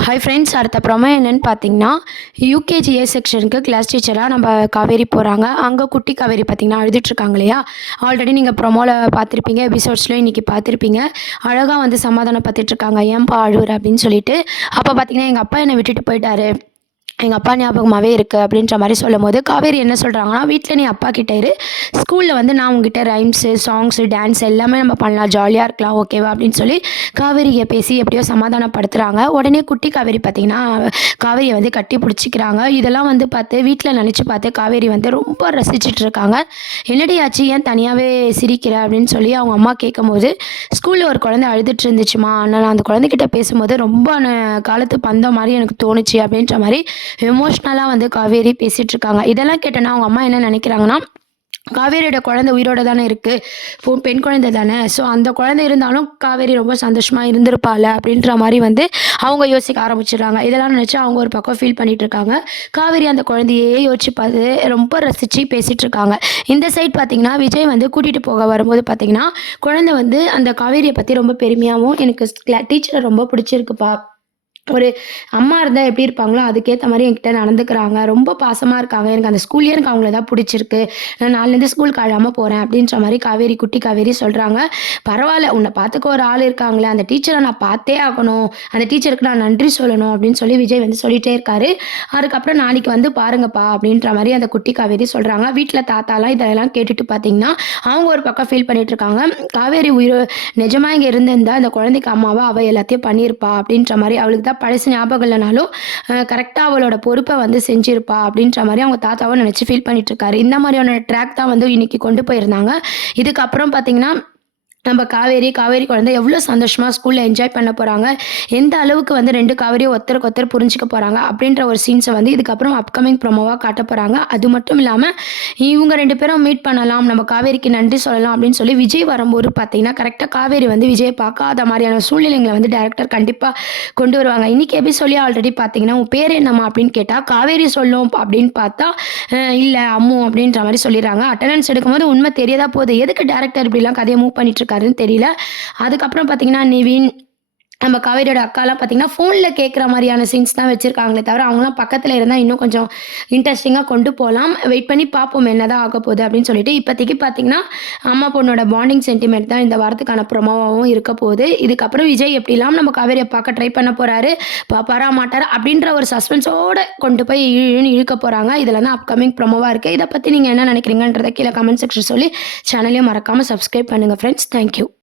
Hi friends, அடுத்த promo என்னன்னு பார்த்தீங்கன்னா, யூகேஜி ஏ செக்ஷனுக்கு கிளாஸ் டீச்சரா நம்ம காவேரி போகிறாங்க. அங்கே குட்டி காவேரி பார்த்தீங்கன்னா அழுதுட்டுருக்காங்க இல்லையா? ஆல்ரெடி நீங்கள் ப்ரோமோவில் பார்த்துருப்பீங்க, எபிசோட்ஸ்லையும் இன்றைக்கி பார்த்துருப்பீங்க. அழகாக வந்து சமாதானப்படுத்திட்டுருக்காங்க, ஏன்பா அழுவுற அப்படின்னு சொல்லிட்டு. அப்போ பார்த்தீங்கன்னா, எங்கள் அப்பா என்னை விட்டுட்டு போயிட்டாரு, எங்கள் அப்பா ஞாபகமாகவே இருக்குது அப்படின்ற மாதிரி சொல்லும்போது, காவேரி என்ன சொல்கிறாங்கன்னா, வீட்டில் நீ அப்பா கிட்ட இரு, ஸ்கூலில் வந்து நான் உங்ககிட்ட ரைம்ஸு, சாங்ஸு, டான்ஸ் எல்லாமே நம்ம பண்ணலாம், ஜாலியாக இருக்கலாம், ஓகேவா அப்படின்னு சொல்லி காவேரியை பேசி எப்படியோ சமாதானப்படுத்துகிறாங்க. உடனே குட்டி காவேரி பார்த்திங்கன்னா காவேரியை வந்து கட்டி பிடிச்சிக்கிறாங்க. இதெல்லாம் வந்து பார்த்து வீட்டில் நினச்சி பார்த்து காவேரி வந்து ரொம்ப ரசிச்சுட்டு இருக்காங்க. என்னடி ஆச்சு, ஏன் தனியாகவே சிரிக்கிற அப்படின்னு சொல்லி அவங்க அம்மா கேட்கும்போது, ஸ்கூலில் ஒரு குழந்தை அழுதுட்டு இருந்துச்சுமா, நான் அந்த குழந்தைகிட்ட பேசும்போது ரொம்ப காலத்து பந்த மாதிரி எனக்கு தோணுச்சு அப்படின்ற மாதிரி எமோஷ்னலாக வந்து காவேரி பேசிகிட்டு இருக்காங்க. இதெல்லாம் கேட்டோன்னா அவங்க அம்மா என்ன நினைக்கிறாங்கன்னா, காவேரியோட குழந்தை உயிரோட தானே இருக்குது, பெண் குழந்தை தானே, ஸோ அந்த குழந்தை இருந்தாலும் காவேரி ரொம்ப சந்தோஷமாக இருந்திருப்பாள் அப்படின்ற மாதிரி வந்து அவங்க யோசிக்க ஆரம்பிச்சிடுறாங்க. இதெல்லாம் நினச்சி அவங்க ஒரு பக்கம் ஃபீல் பண்ணிகிட்டு இருக்காங்க. காவேரி அந்த குழந்தையே யோசிச்சு பார்த்து ரொம்ப ரசித்து பேசிகிட்டு இருக்காங்க. இந்த சைட் பார்த்திங்கன்னா, விஜய் வந்து கூட்டிகிட்டு போக வரும்போது பார்த்திங்கன்னா, குழந்தை வந்து அந்த காவேரியை பற்றி ரொம்ப பெருமையாகவும், எனக்கு டீச்சரை ரொம்ப பிடிச்சிருக்குப்பா, ஒரு அம்மா இருந்தால் எப்படி இருப்பாங்களோ அதுக்கேற்ற மாதிரி என்கிட்ட நடந்துக்கிறாங்க, ரொம்ப பாசமாக இருக்காங்க, எனக்கு அந்த ஸ்கூல்லேயே எனக்கு அவங்கள தான் பிடிச்சிருக்கு, நான் நாளிலேருந்து ஸ்கூலுக்கு அழாமல் போகிறேன் அப்படின்ற மாதிரி காவேரி குட்டி காவேரி சொல்கிறாங்க. பரவாயில்ல, உன்னை பார்த்துக்க ஒரு ஆள் இருக்காங்களே, அந்த டீச்சரை நான் பார்த்தே ஆகணும், அந்த டீச்சருக்கு நான் நன்றி சொல்லணும் அப்படின்னு சொல்லி விஜய் வந்து சொல்லிகிட்டே இருக்காரு. அதுக்கப்புறம் நாளைக்கு வந்து பாருங்கப்பா அப்படின்ற மாதிரி அந்த குட்டி காவேரி சொல்கிறாங்க. வீட்டில் தாத்தாலாம் இதெல்லாம் கேட்டுட்டு பார்த்தீங்கன்னா அவங்க ஒரு பக்கம் ஃபீல் பண்ணிட்டு இருக்காங்க. காவேரி நிஜமாக இங்கே இருந்திருந்தா இந்த குழந்தைக்கு அம்மாவா அவள் எல்லாத்தையும் பண்ணியிருப்பா அப்படின்ற மாதிரி, அவளுக்கு தான் பழசு ஞாபகம் இல்லைனாலும் கரெக்டாக அவளோட பொறுப்பை வந்து செஞ்சிருப்பா அப்படின்ற மாதிரி அவங்க தாத்தாவும் நினச்சி ஃபீல் பண்ணிட்டு இருக்காரு. இந்த மாதிரியான ட்ராக் தான் வந்து இன்னைக்கு கொண்டு போயிருந்தாங்க. இதுக்கப்புறம் பார்த்தீங்கன்னா, நம்ம காவேரி குழந்தை எவ்வளோ சந்தோஷமாக ஸ்கூலில் என்ஜாய் பண்ண போகிறாங்க, எந்த அளவுக்கு வந்து 2 காவேரியும் ஒருத்தருக்கு ஒருத்தர் புரிஞ்சுக்க போகிறாங்க அப்படின்ற ஒரு சீன்ஸை வந்து இதுக்கப்புறம் அப்கமிங் ப்ரோமோவாக காட்ட போகிறாங்க. அது மட்டும் இல்லாமல் இவங்க 2 பேரும் மீட் பண்ணலாம், நம்ம காவேரிக்கு நன்றி சொல்லலாம் அப்படின்னு சொல்லி விஜய் வரும்போது பார்த்தீங்கன்னா, கரெக்டாக காவேரி வந்து விஜயை பார்க்காத மாதிரியான சூழ்நிலைங்களை வந்து டைரக்டர் கண்டிப்பாக கொண்டு வருவாங்க. இன்றைக்கி எப்படி சொல்லி ஆல்ரெடி பார்த்தீங்கன்னா, உன் பேர் என்னம்மா அப்படின்னு கேட்டால் காவேரி சொல்லும் அப்படின்னு பார்த்தா இல்லை அம்மு அப்படின்ற மாதிரி சொல்லிடுறாங்க. அட்டண்டன்ஸ் எடுக்கும்போது உண்மை தெரியதா போகுது, எதுக்கு டேரக்டர் இப்படிலாம் கதையை மூவ் பண்ணிட்டு இருக்காருன்னு தெரியல. அதுக்கப்புறம் பார்த்தீங்கன்னா, நிவின், நம்ம காவேரியோட அக்காலாம் பார்த்தீங்கன்னா ஃபோனில் கேட்குற மாதிரியான சீன்ஸ் தான் வச்சுருக்காங்களே தவிர, அவங்களாம் பக்கத்தில் இருந்தால் இன்னும் கொஞ்சம் இன்ட்ரெஸ்டிங்காக கொண்டு போகலாம். வெயிட் பண்ணி பார்ப்போம் என்னதான் ஆக போகுது அப்படின்னு சொல்லிட்டு. இப்போதைக்கு பார்த்தீங்கன்னா, அம்மா பொண்ணோட பாண்டிங் சென்டிமெண்ட் தான் இந்த வாரத்துக்கான ப்ரோமோவாகவும் இருக்க போகுது. இதுக்கப்புறம் விஜய் எப்படிலாம் நம்ம காவேரியை பார்க்க ட்ரை பண்ண போகிறாரு, பாப்பாரா மாட்டாரா அப்படின்ற ஒரு சஸ்பென்ஸோடு கொண்டு போய் இழுக்க போகிறாங்க. இதில் தான் அப்கமிங் ப்ரோமோவாக இருக்குது. இதை பற்றி நீங்கள் என்ன நினைக்கிறீங்கன்றதை கீழே கமெண்ட் செக்ஷன் சொல்லி சேனலையும் மறக்காமல் சப்ஸ்கிரைப் பண்ணுங்கள் ஃப்ரெண்ட்ஸ். தேங்க்யூ.